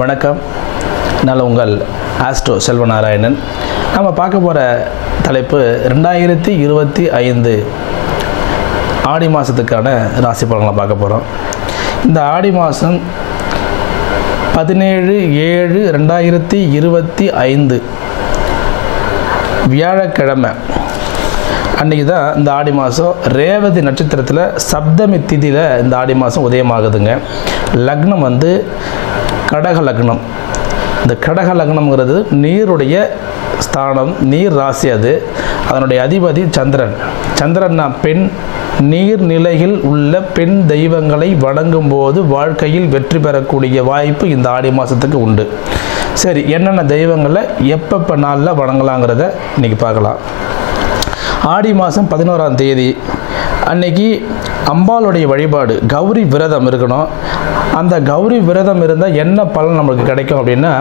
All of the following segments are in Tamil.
வணக்கம். நான் உங்கள் ஆஸ்ட்ரோ செல்வநாராயணன். நம்ம பார்க்க போகிற தலைப்பு 2025 ஆடி மாதத்துக்கான ராசி பலன்களை பார்க்க போகிறோம். இந்த ஆடி மாதம் 17/7/2025 வியாழக்கிழமை அன்றைக்கி தான் இந்த ஆடி மாதம் ரேவதி நட்சத்திரத்தில் சப்தமி திதியில் இந்த ஆடி மாதம் உதயமாகுதுங்க. லக்னம் வந்து கடக லக்னம். இந்த கடக லக்னம்ங்கிறது நீருடைய ஸ்தானம், நீர் ராசி. அதனுடைய அதிபதி சந்திரன். சந்திரன்னா பெண். நீர்நிலையில் உள்ள பெண் தெய்வங்களை வணங்கும் போது வாழ்க்கையில் வெற்றி பெறக்கூடிய வாய்ப்பு இந்த ஆடி மாதத்துக்கு உண்டு. சரி, என்னென்ன தெய்வங்களை எப்பப்போ நாளில் வணங்கலாங்கிறத இன்றைக்கி பார்க்கலாம். ஆடி மாதம் 11ஆம் தேதி அன்னைக்கு அம்பாளுடைய வழிபாடு, கௌரி விரதம் இருக்கணும். அந்த கௌரி விரதம் இருந்தால் என்ன பலன் நம்மளுக்கு கிடைக்கும் அப்படின்னா,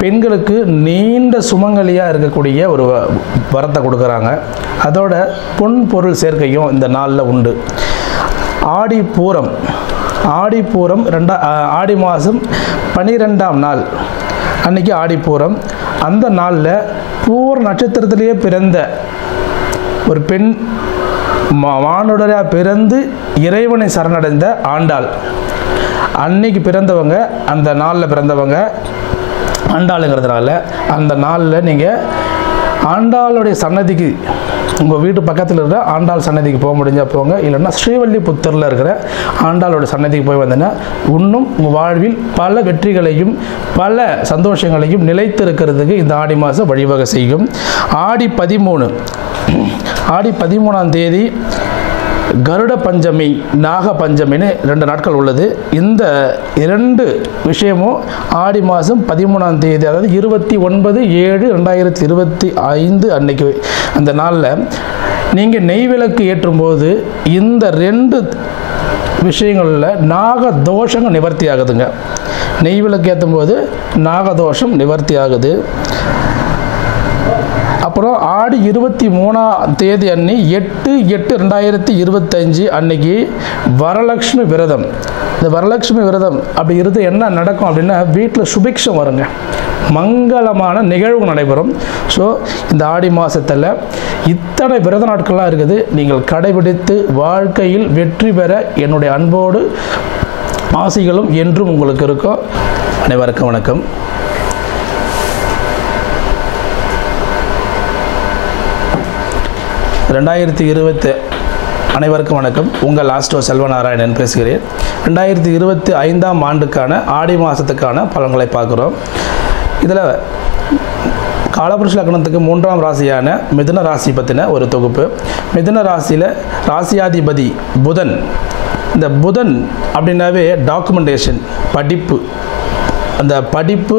பெண்களுக்கு நீண்ட சுமங்கலியாக இருக்கக்கூடிய ஒரு வரத்தை கொடுக்குறாங்க. அதோட பொன் பொருள் சேர்க்கையும் இந்த நாளில் உண்டு. ஆடி பூரம் ஆடி மாதம் 12ஆம் நாள் அன்னைக்கு ஆடி பூரம். அந்த நாளில் பூர நட்சத்திரத்திலேயே பிறந்த ஒரு பெண் மானுடராக பிறந்து இறைவனை சரணடைந்த ஆண்டாள், அன்னைக்கு பிறந்தவங்க, அந்த நாளில் பிறந்தவங்க ஆண்டாளுங்கிறதுனால அந்த நாளில் நீங்கள் ஆண்டாளுடைய சன்னதிக்கு, உங்கள் வீட்டு பக்கத்தில் இருக்கிற ஆண்டாள் சன்னதிக்கு போக முடிஞ்சால் போங்க. இல்லைன்னா ஸ்ரீவல்லிபுத்தூரில் இருக்கிற ஆண்டாளோட சன்னதிக்கு போய் வந்தீங்கன்னா இன்னும் உங்கள் வாழ்வில் பல வெற்றிகளையும் பல சந்தோஷங்களையும் நிலைத்து இருக்கிறதுக்கு இந்த ஆடி மாதம் வழிவகை செய்யும். ஆடி 13ஆம் தேதி கருட பஞ்சமி, நாக பஞ்சமின்னு 2 நாட்கள் உள்ளது. இந்த 2 விஷயமும் ஆடி மாதம் 13ஆம் தேதி, அதாவது 29/7/2025 அன்னைக்கு, அந்த நாளில் நீங்கள் நெய்விளக்கு ஏற்றும்போது இந்த 2 விஷயங்களில் நாக தோஷங்கள் நிவர்த்தி ஆகுதுங்க. நெய்விளக்கு ஏற்றும் போது நாகதோஷம் நிவர்த்தி ஆகுது. அப்புறம் ஆடி 23ஆம் தேதி 8/8/2025 அன்னைக்கு வரலட்சுமி விரதம். இந்த வரலட்சுமி விரதம் அப்படி இருந்து என்ன நடக்கும் அப்படின்னா, வீட்டில் சுபிக்ஷம் வருங்க, மங்களமான நிகழ்வு நடைபெறும். ஸோ இந்த ஆடி மாதத்தில் இத்தனை விரத நாட்கள்லாம் இருக்குது. நீங்கள் கடைபிடித்து வாழ்க்கையில் வெற்றி பெற என்னுடைய அன்போடு ஆசைகளும் என்றும் உங்களுக்கு இருக்கும். அனைவருக்கும் வணக்கம். 2020 அனைவருக்கும் வணக்கம். உங்கள் ஆஸ்ட்ரோ செல்வநாராயணன் பேசுகிறேன். 2025ஆம் ஆண்டுக்கான ஆடி மாதத்துக்கான பலன்களை பார்க்குறோம். இதில் காலபுருஷ லக்னத்துக்கு 3ஆம் ராசியான மிதுன ராசி பற்றின ஒரு தொகுப்பு. மிதுன ராசியில் ராசியாதிபதி புதன். இந்த புதன் அப்படின்னாவே டாக்குமெண்டேஷன், படிப்பு. அந்த படிப்பு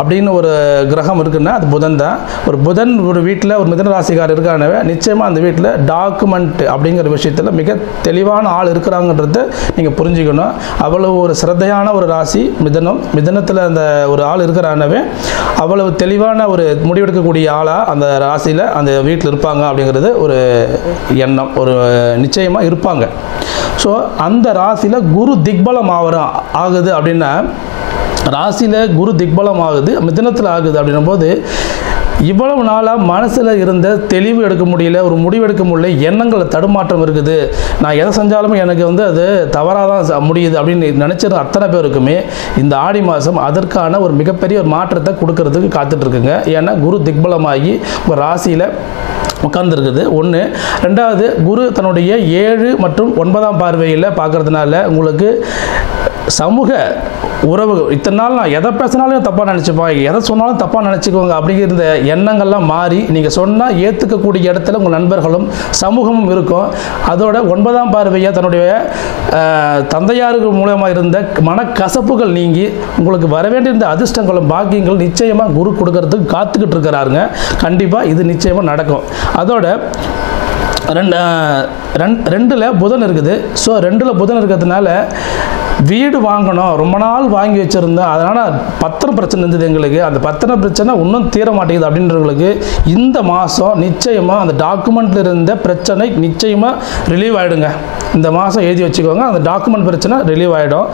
அப்படின்னு ஒரு கிரகம் இருக்குன்னா அது புதன் தான். ஒரு புதன் ஒரு வீட்டில் ஒரு மிதுன ராசிக்காரர் இருக்கானவே நிச்சயமாக அந்த வீட்டில் டாக்குமெண்ட் அப்படிங்கிற விஷயத்தில் மிக தெளிவான ஆள் இருக்கிறாங்கன்றத நீங்கள் புரிஞ்சுக்கணும். அவ்வளவு ஒரு சிரத்தையான ஒரு ராசி மிதுனம். மிதுனத்தில் அந்த ஒரு ஆள் இருக்கிறானவே அவ்வளவு தெளிவான ஒரு முடிவெடுக்கக்கூடிய ஆளாக அந்த ராசியில் அந்த வீட்டில் இருப்பாங்க அப்படிங்கிறது ஒரு எண்ணம், ஒரு நிச்சயமாக இருப்பாங்க. ஸோ அந்த ராசியில் குரு திக்பலம் ஆகுது அப்படின்னா, ராசியில் குரு திக்பலம் ஆகுது, மிதுனத்தில் ஆகுது அப்படின்னும் போது இவ்வளவு நாளாக மனசில் இருந்த தெளிவு எடுக்க முடியல, ஒரு முடிவு எடுக்க முடியல, எண்ணங்கள் தடுமாற்றம் இருக்குது, நான் எதை செஞ்சாலும் எனக்கு அது தவறாக தான் முடியுது அப்படின்னு நினச்சிருந்த அத்தனை பேருக்குமே இந்த ஆடி மாதம் அதற்கான ஒரு மிகப்பெரிய ஒரு மாற்றத்தை கொடுக்கறதுக்கு காத்துட்ருக்குங்க. ஏன்னா குரு திக்பலமாகி ஒரு ராசியில் உட்கார்ந்துருக்குது. 1. 2வது, குரு தன்னுடைய 7 மற்றும் 9ஆம் பார்வையில் பார்க்கறதுனால உங்களுக்கு சமூக உறவு, இத்தனை நாள் நான் எதை பேசினாலும் தப்பாக நினச்சிப்பாங்க, எதை சொன்னாலும் தப்பாக நினச்சிக்குவாங்க அப்படிங்கிற எண்ணங்கள்லாம் மாறி நீங்கள் சொன்னால் ஏற்றுக்கக்கூடிய இடத்துல உங்கள் நண்பர்களும் சமூகமும் இருக்கும். அதோட 9ஆம் பார்வையை தன்னுடைய தந்தையாருக்கு மூலமாக இருந்த மனக்கசப்புகள் நீங்கி உங்களுக்கு வர வேண்டியிருந்த அதிர்ஷ்டங்களும் பாக்கியங்களும் நிச்சயமாக குரு கொடுக்கறதுக்கு காத்துக்கிட்டு இருக்கிறாருங்க. கண்டிப்பாக இது நிச்சயமாக நடக்கும். அதோட 2ல் புதன் இருக்குது. ஸோ 2ல் புதன் இருக்கிறதுனால வீடு வாங்கணும், ரொம்ப நாள் வாங்கி வச்சுருந்தோம், அதனால் பத்திரம் பிரச்சனை இருந்தது எங்களுக்கு, அந்த பத்திரம் பிரச்சனை இன்னும் தீர மாட்டேங்குது அப்படின்றவங்களுக்கு இந்த மாதம் நிச்சயமாக அந்த டாக்குமெண்ட்டில் இருந்த பிரச்சனை நிச்சயமாக ரிலீவ் ஆகிடுங்க. இந்த மாதம் எழுதி வச்சுக்கோங்க, அந்த டாக்குமெண்ட் பிரச்சனை ரிலீவ் ஆகிடும்.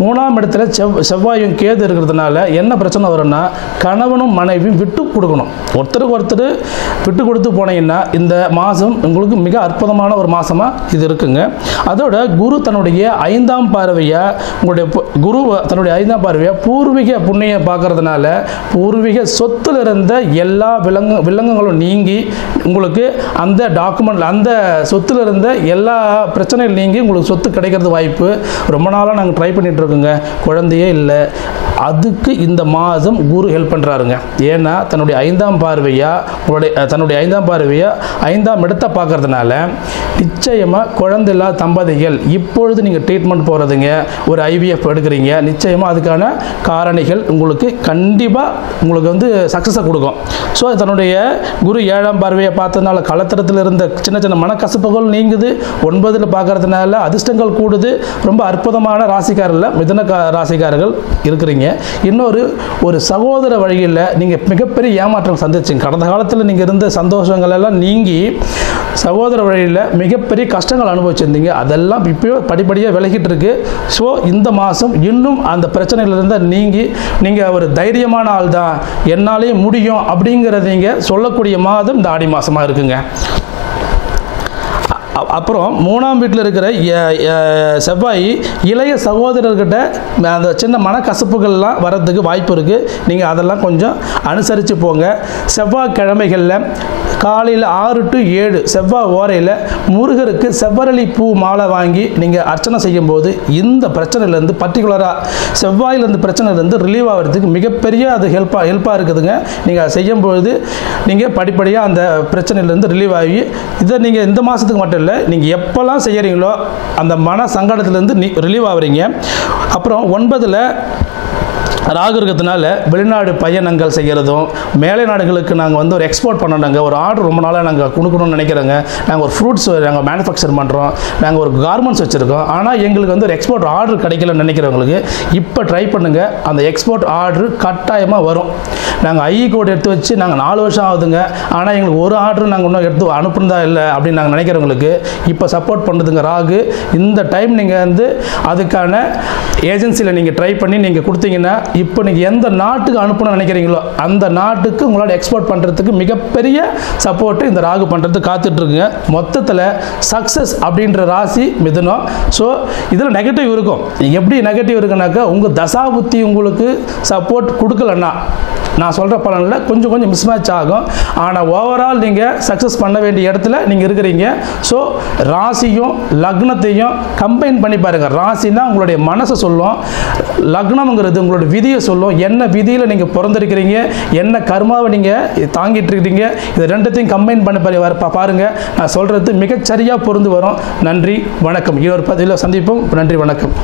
3ஆம் இடத்துல செவ்வாயும் கேது இருக்கிறதுனால என்ன பிரச்சனை வரும்னா, கணவனும் மனைவியும் விட்டு கொடுக்கணும். ஒருத்தருக்கு ஒருத்தர் விட்டு கொடுத்து போனீங்கன்னா இந்த மாதம் உங்களுக்கு மிக அற்புதமான ஒரு மாதமாக இது இருக்குங்க. அதோட குரு தன்னுடைய 5ஆம் பார்வையாக உங்களுடைய குரு தன்னுடைய 5ஆம் பார்வையாக பூர்வீக புண்ணியம் பார்க்கறதுனால பூர்வீக சொத்தில் இருந்த எல்லா விலங்குகளும் நீங்கி உங்களுக்கு அந்த டாக்குமெண்ட் அந்த சொத்தில் இருந்த எல்லா பிரச்சனைகள் நீங்கி உங்களுக்கு சொத்து கிடைக்கிறது வாய்ப்பு. ரொம்ப நாளாக நாங்கள் ட்ரை பண்ணிட்டு இருக்கோங்க, குழந்தையே இல்லை. அதுக்கு இந்த மாதம் குரு ஹெல்ப் பண்ணுறாருங்க. ஏன்னா தன்னுடைய 5ஆம் பார்வையாக தன்னுடைய 5ஆம் பார்வையாக 5ஆம் இடத்தை பார்க்கறதுனால நிச்சயமாக குழந்தை இல்லாத தம்பதிகள் இப்பொழுது நீங்கள் ட்ரீட்மெண்ட் போகிறதுங்க, ஒரு ஐவிஎஃப் எடுக்கிறீங்க, நிச்சயமாக அதுக்கான காரணிகள் உங்களுக்கு கண்டிப்பாக உங்களுக்கு வந்து சக்ஸஸை கொடுக்கும். ஸோ தன்னுடைய குரு 7ஆம் பார்வையை பார்த்ததுனால கலத்திரத்தில் இருந்த சின்ன சின்ன மனக்கசப்புகள் நீங்குது. 9ல் பார்க்கறதுனால அதிர்ஷ்டங்கள் கூடுது. ரொம்ப அற்புதமான ராசிக்காரர்கள் மிதுன ராசிக்காரர்கள் இருக்கிறீங்க. ஒரு சகோதர வழியில் நீங்கள் மிகப்பெரிய ஏமாற்றம் சந்திச்சிங்க. கடந்த காலத்தில் நீங்கள் இருந்த சந்தோஷங்கள் எல்லாம் நீங்கி சகோதர வழியில் மிகப்பெரிய கஷ்டங்கள் அனுபவிச்சிருந்தீங்க. அதெல்லாம் இப்போ படிப்படியாக விலகிட்டு இருக்கு. ஸோ இந்த மாதம் இன்னும் அந்த பிரச்சனைகளிலிருந்து நீங்கி நீங்கள் ஒரு தைரியமான ஆள் தான், என்னாலேயே முடியும் அப்படிங்கிறத நீங்கள் சொல்லக்கூடிய மாதம் இந்த ஆடி மாதமாக இருக்குங்க. அப்புறம் 3ஆம் வீட்டில் இருக்கிற செவ்வாய் இளைய சகோதரர்கிட்ட அந்த சின்ன மனக்கசப்புகள்லாம் வர்றதுக்கு வாய்ப்பு இருக்குது. நீங்கள் அதெல்லாம் கொஞ்சம் அனுசரித்து போங்க. செவ்வாய்க்கிழமைகளில் காலையில் 6 to 7 செவ்வாய் ஓரையில் முருகருக்கு செவ்வரளி பூ மாலை வாங்கி நீங்கள் அர்ச்சனை செய்யும்போது இந்த பிரச்சனையிலேருந்து பர்டிகுலராக செவ்வாயிலேருந்து பிரச்சனையிலேருந்து ரிலீவ் ஆகிறதுக்கு மிகப்பெரிய அது ஹெல்ப்பாக இருக்குதுங்க. நீங்கள் அதை செய்யும்போது நீங்கள் படிப்படியாக அந்த பிரச்சனையிலேருந்து ரிலீவ் ஆகி இதை நீங்கள் இந்த மாதத்துக்கு மட்டும் இல்லை, நீங்கள் எப்போல்லாம் செய்கிறீங்களோ அந்த மன சங்கடத்துலேருந்து ரிலீவ் ஆகிறீங்க. அப்புறம் 9ல் ராகு இருக்கிறதுனால வெளிநாடு பயணங்கள் செய்கிறதும், மேலை நாடுகளுக்கு நாங்கள் வந்து ஒரு எக்ஸ்போர்ட் பண்ணணுங்க, ஒரு ஆர்டர் ரொம்ப நாளாக நாங்கள் கொடுக்கணும்னு நினைக்கிறோங்க. நாங்கள் ஒரு ஃப்ரூட்ஸ் நாங்கள் மேனுஃபேக்சர் பண்ணுறோம், நாங்கள் ஒரு கார்மெண்ட்ஸ் வச்சுருக்கோம், ஆனால் எங்களுக்கு வந்து ஒரு எக்ஸ்போர்ட் ஆர்டர் கிடைக்கலன்னு நினைக்கிறவங்களுக்கு இப்போ ட்ரை பண்ணுங்கள். அந்த எக்ஸ்போர்ட் ஆர்டர் கட்டாயமாக வரும். நாங்கள் ஐஇ கோட் எடுத்து வச்சு நாங்கள் 4 வருஷம் ஆகுதுங்க, ஆனால் எங்களுக்கு ஒரு ஆர்டர் நாங்கள் இன்னும் எடுத்து அனுப்புனதா இல்லை அப்படின்னு நாங்கள் நினைக்கிறவங்களுக்கு இப்போ சப்போர்ட் பண்ணுதுங்க ராகு. இந்த டைம் நீங்கள் வந்து அதுக்கான ஏஜென்சியில் நீங்கள் ட்ரை பண்ணி நீங்கள் கொடுத்தீங்கன்னா இப்போ நீங்கள் எந்த நாட்டுக்கு அனுப்பணும்னு நினைக்கிறீங்களோ அந்த நாட்டுக்கு உங்களால் எக்ஸ்போர்ட் பண்ணுறதுக்கு மிகப்பெரிய சப்போர்ட்டு இந்த ராகு பண்ணுறதுக்கு காத்துட்ருக்குங்க. மொத்தத்தில் சக்ஸஸ் அப்படின்ற ராசி மிதுனம். ஸோ இதில் நெகட்டிவ் இருக்கும். எப்படி நெகட்டிவ் இருக்குனாக்கா, உங்கள் தசாபுத்தி உங்களுக்கு சப்போர்ட் கொடுக்கலன்னா நான் சொல்கிற பலனில் கொஞ்சம் மிஸ்மேட்ச் ஆகும். ஆனால் ஓவரால் நீங்கள் சக்ஸஸ் பண்ண வேண்டிய இடத்துல நீங்கள் இருக்கிறீங்க. ஸோ ராசியும் லக்னத்தையும் கம்பைன் பண்ணி பாருங்கள். ராசினா உங்களுடைய மனசை சொல்லும், லக்னம்ங்கிறது உங்களோட விதியை சொல்லும். என்ன விதியில் நீங்கள் பிறந்திருக்கிறீங்க, என்ன கர்மாவை நீங்கள் தாங்கிட்டு இருக்கிறீங்க, இது ரெண்டுத்தையும் கம்பைன் பண்ணி பாருங்கள். நான் சொல்கிறது மிகச்சரியாக பொருந்து வரும். நன்றி, வணக்கம். இன்னொரு பதிவில் சந்திப்போம். நன்றி, வணக்கம்.